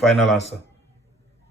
Final answer.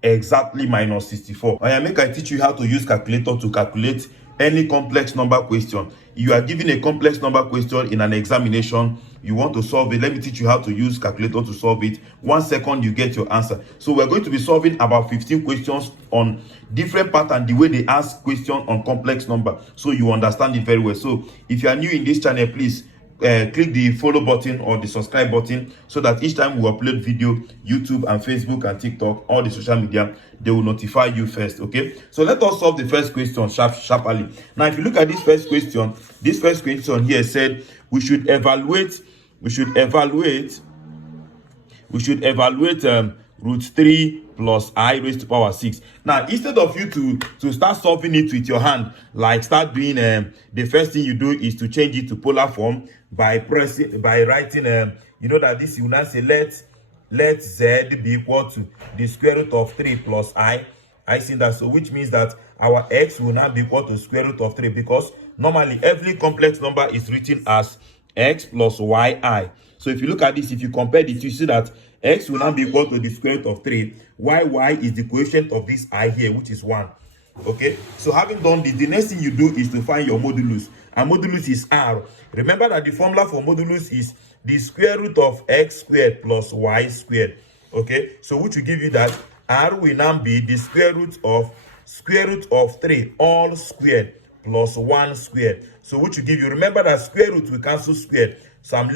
Exactly minus 64. I make I teach you how to use calculator to calculate any complex number question. You are given a complex number question in an examination, you want to solve it. Let me teach you how to use calculator to solve it. 1 second, you get your answer. So we're going to be solving about 15 questions on different pattern, the way they ask question on complex number, so you understand it very well. So if you are new in this channel, please click the follow button or the subscribe button, so that each time we upload video, YouTube and Facebook and TikTok, all the social media, they will notify you first. Okay, so let us solve the first question sharply. Now if you look at this first question here said we should evaluate root 3 plus I raised to power 6. Now instead of you to start solving it with your hand, like start doing the first thing you do is to change it to polar form by writing you know that this, you now say let z be equal to the square root of 3 plus I see that. So which means that our x will now be equal to square root of 3, because normally every complex number is written as x plus yi. So if you look at this, if you compare it, you see that x will now be equal to the square root of 3. Y is the coefficient of this I here, which is 1. Okay, so having done this, the next thing you do is to find your modulus, and modulus is r. Remember that the formula for modulus is the square root of x squared plus y squared. Okay, so which will give you that r will now be the square root of 3 all squared plus 1 squared. So which will give you, remember that square root will cancel squared, so I'm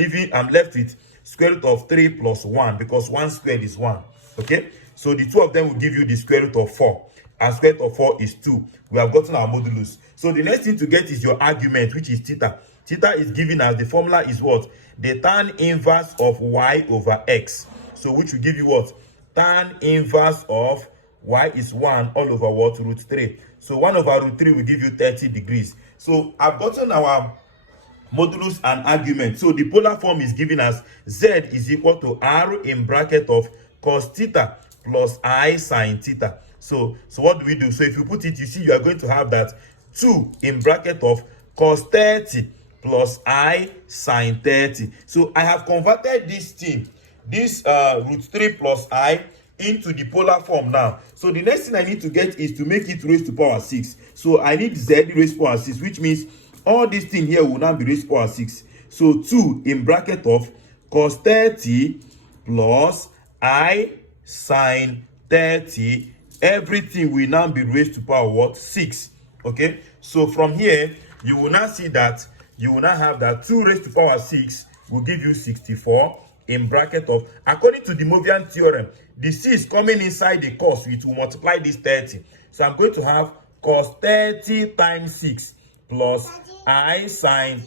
left with square root of 3 plus 1, because 1 squared is 1. Okay, so the two of them will give you the square root of 4, and square root of 4 is 2. We have gotten our modulus. So the next thing to get is your argument, which is theta. Theta is given as, the formula is what? The tan inverse of y over x. So which will give you what? Tan inverse of y is 1 all over what? Root 3. So 1 over root 3 will give you 30 degrees. So I've gotten our modulus and argument. So the polar form is given as z is equal to r in bracket of cos theta plus I sin theta. So what do we do? So if you put it, you see you are going to have that 2 in bracket of cos 30 plus I sin 30. So I have converted this thing, this root 3 plus I, into the polar form now. So the next thing I need to get is to make it raised to power 6. So I need z raised to power 6, which means all this thing here will now be raised to power 6. So 2 in bracket of cos 30 plus I sin 30, everything will now be raised to power what? 6. Okay, so from here you will now see that you will now have that 2 raised to power 6 will give you 64 in bracket of, according to the Moivre theorem, the 6 coming inside the cos, which will multiply this 30. So I'm going to have cos 30 times 6 plus I sin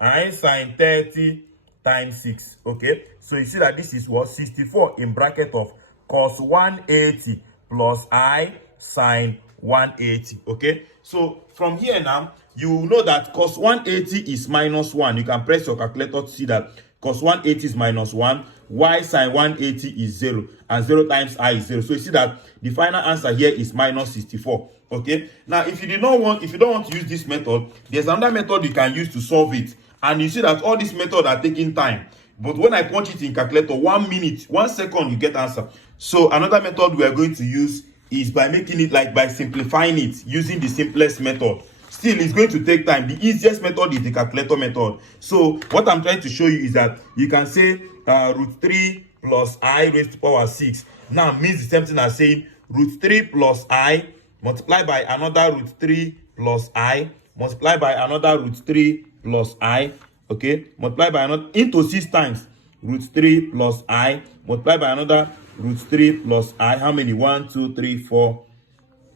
I sin 30 times 6. Okay, so you see that this is what? 64 in bracket of cos 180 plus I sin 180. Okay, so from here now you know that cos 180 is minus 1. You can press your calculator to see that cos 180 is minus 1, y sin 180 is 0, and 0 times I is 0. So you see that the final answer here is minus 64. Okay, now if you don't want to use this method, there's another method you can use to solve it, and you see that all these methods are taking time, but when I punch it in calculator, 1 minute 1 second you get answer. So another method we are going to use is by making it like by simplifying it using the simplest method. Still, it's going to take time. The easiest method is the calculator method. So what I'm trying to show you is that you can say root 3 plus I raised to power 6 now means the same thing as saying root 3 plus I multiplied by another root 3 plus I multiplied by another root 3 plus I. Okay, multiply by another into 6 times root 3 plus I multiplied by another root 3 plus I. How many? 1 2 3 4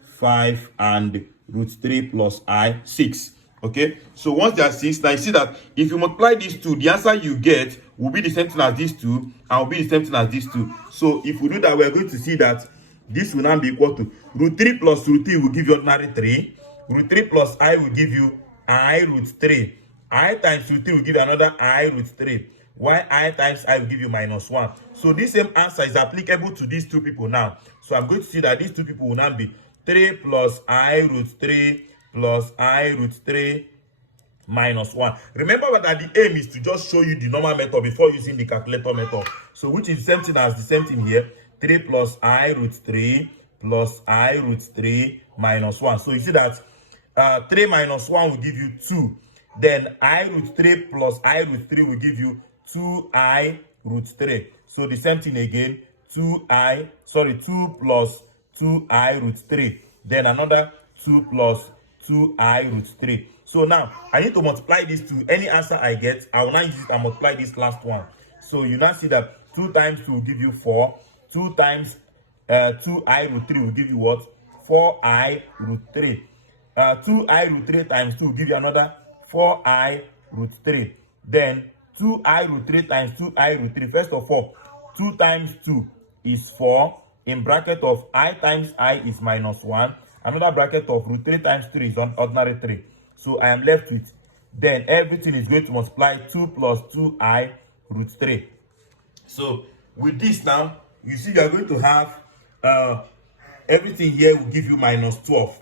5 and root 3 plus I, 6. Okay, so once there are 6, now you see that if you multiply these two, the answer you get will be the same thing as these two, and will be the same thing as these two. So if we do that, we're going to see that this will now be equal to root 3 plus root 3 will give you ordinary 3. Root 3 plus I will give you I root 3. I times root 3 will give you another I root 3. Why I times I will give you minus 1. So this same answer is applicable to these two people now. So I'm going to see that these two people will now be 3 plus I root 3 plus I root 3 minus 1. Remember that the aim is to just show you the normal method before using the calculator method. So which is the same thing as the same thing here. 3 plus I root 3 plus I root 3 minus 1. So you see that 3 minus 1 will give you 2. Then I root 3 plus I root 3 will give you 2I root 3. So the same thing again, 2 plus 2I root 3. Then another 2 plus 2I root 3. So now, I need to multiply this to any answer I get. I will now use it and multiply this last one. So you now see that 2 times 2 will give you 4. 2 times 2I root 3 will give you what? 4I root 3. 2I root 3 times 2 will give you another 4I root 3. Then 2I root 3 times 2I root 3. First of all, 2 times 2 is 4. In bracket of I times I is minus 1. Another bracket of root 3 times 3 is ordinary 3. So I am left with, then everything is going to multiply 2 plus 2I root 3. So with this now, you see you are going to have everything here will give you minus 12.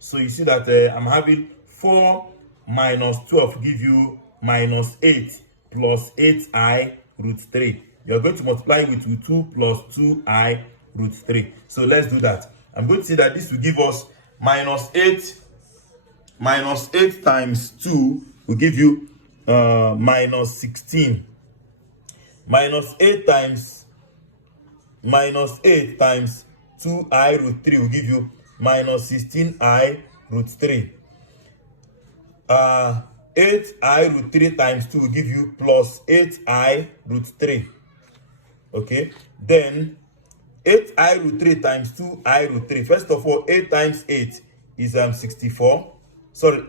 So you see that I'm having 4 minus 12 give you minus 8 plus 8I root 3. You're going to multiply with 2 plus 2I root 3. So let's do that. I'm going to say that this will give us minus 8. Minus 8 times 2 will give you minus 16. Minus 8 times 2I root 3 will give you minus 16I root 3. 8I root 3 times 2 will give you plus 8I root 3. Okay, then 8I root 3 times 2I root 3. First of all, 8 times 8 is 64. Sorry,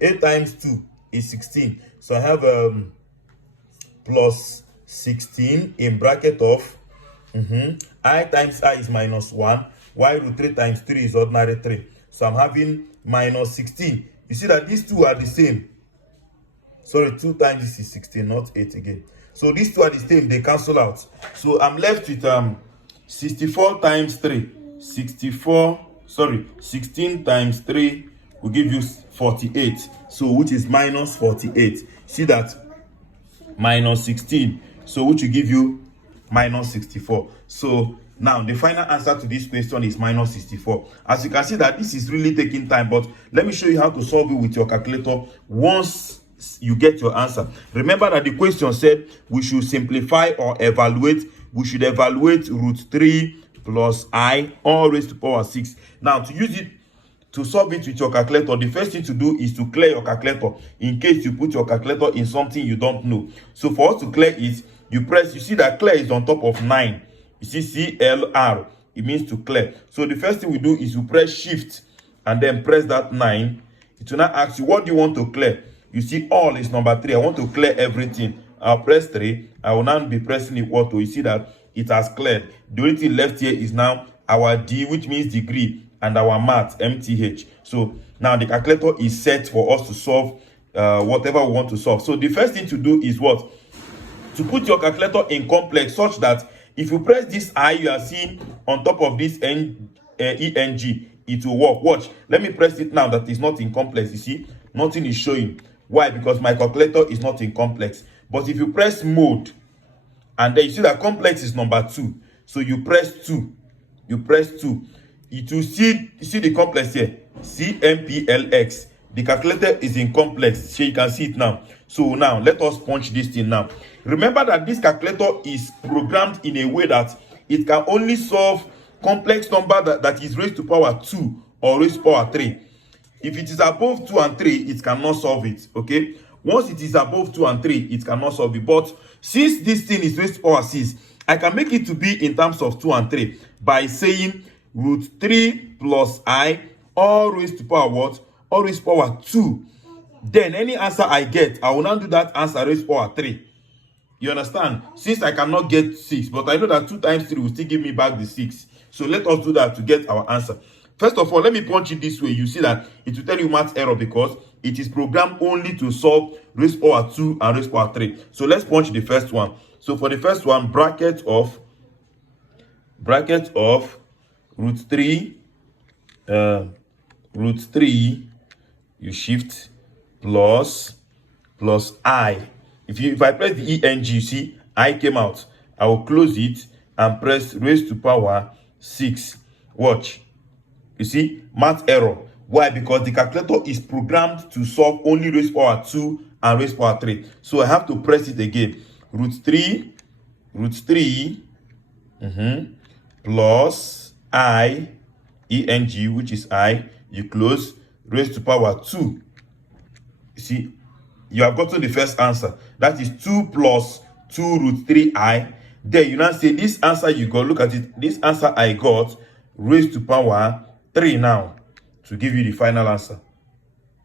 8 times 2 is 16. So I have plus 16 in bracket of I times I is minus 1. Y root 3 times 3 is ordinary 3. So I'm having minus 16. You see that these two are the same. Sorry, 2 times this is 16, not 8 again. So these two are the same, they cancel out. So I'm left with 64 times 3. 16 times 3 will give you 48. So which is minus 48. See that? Minus 16. So which will give you minus 64. So now the final answer to this question is minus 64. As you can see that this is really taking time, but let me show you how to solve it with your calculator once you get your answer. Remember that the question said we should simplify or evaluate. We should evaluate root 3 plus I all raised to power 6. Now to use it, to solve it with your calculator, the first thing to do is to clear your calculator in case you put your calculator in something you don't know. So for us to clear it, you see that clear is on top of 9. You see CLR, it means to clear. So the first thing we do is you press shift and then press that 9. It will now ask you, what do you want to clear? You see all is number 3. I want to clear everything. I'll press 3. I will now be pressing equal to. You see that it has cleared. The only thing left here is now our D, which means degree, and our math, MTH. So now the calculator is set for us to solve whatever we want to solve. So the first thing to do is what? To put your calculator in complex such that if you press this I you are seeing on top of this ENG, it will work. Watch. Let me press it now that is not in complex. You see, nothing is showing. Why? Because my calculator is not in complex. But if you press mode, and then you see that complex is number 2. So you press 2. You press 2. It will see, you see the complex here. CMPLX. The calculator is in complex. So you can see it now. So now let us punch this thing now. Remember that this calculator is programmed in a way that it can only solve complex number that is raised to power 2 or raised to power 3. If it is above 2 and 3, it cannot solve it. Okay. Once it is above 2 and 3, it cannot solve it. But since this thing is raised to power 6, I can make it to be in terms of 2 and 3 by saying root 3 plus I all raised to power what? All raised to power 2. Then any answer I get, I will now do that answer raised to power 3. You understand? Since I cannot get 6, but I know that 2 times 3 will still give me back the 6. So let us do that to get our answer. First of all, let me punch it this way. You see that it will tell you math error because it is programmed only to solve raised power 2 and raised power 3. So let's punch the first one. So for the first one, bracket of root 3, you shift plus I. If I press the ENG, you see I came out. I will close it and press raised to power 6. Watch. You see, math error. Why? Because the calculator is programmed to solve only raised power 2 and raised power 3. So I have to press it again. Root 3 plus I, ENG, which is I, you close, raised to power 2. You see, you have gotten the first answer. That is 2 plus 2 root 3I. Then you now say this answer you got, look at it, this answer I got raised to power 3 now to give you the final answer.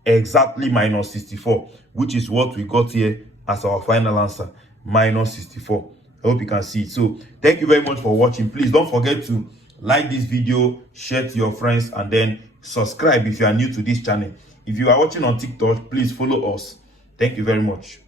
Exactly minus 64, which is what we got here as our final answer, minus 64. I hope you can see it. So thank you very much for watching. Please don't forget to like this video, share to your friends, and then subscribe if you are new to this channel. If you are watching on TikTok, please follow us. Thank you very much.